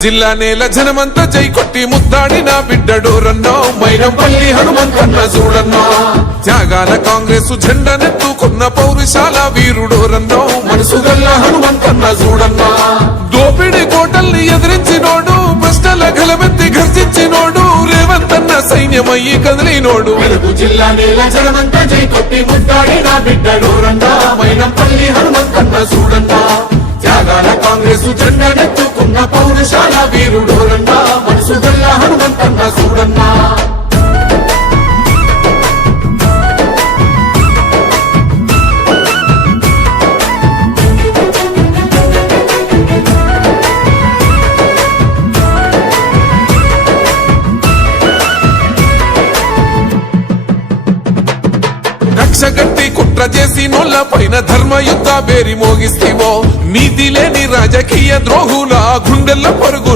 జిల్లా నేల జనమంతా జై కొట్టి ముద్దాడిన బిడ్డడు రన్నో మైనంపల్లి హనుమంతన్న చూడన్నో త్యాగాల కాంగ్రెస్ జెండనెత్తుకున్న పౌరుషాల వీరుడు రన్నో మనసుగల్ల హనుమంతన్న చూడన్నో దోపిడి కోటల్ని ఎదిరించినోడు ప్రశ్నల గలమెత్తి గర్జించినోడు రేవంతన్న సైన్యమయ్యి కదిలినోడు మెరుపు జిల్లా నేల జనమంతా జై కొట్టి ముద్దాడిన బిడ్డడు రన్నో మైనంపల్లి హనుమంతన్న చూడన్నో త్యాగాల కాంగ్రెస్ జెండనెత్తుకున్న పౌరుషాల వీరుడు రన్నా మనసుగల్ల హనుమంతన్న చూడన్నా కక్షగట్టి కుట్ర చేసి నోళ్ల పైన ధర్మయుద్ధ బేరి మోగిస్తేవో నీతి లేని రాజకీయ ద్రోహుల గుండెల్ల పరుగు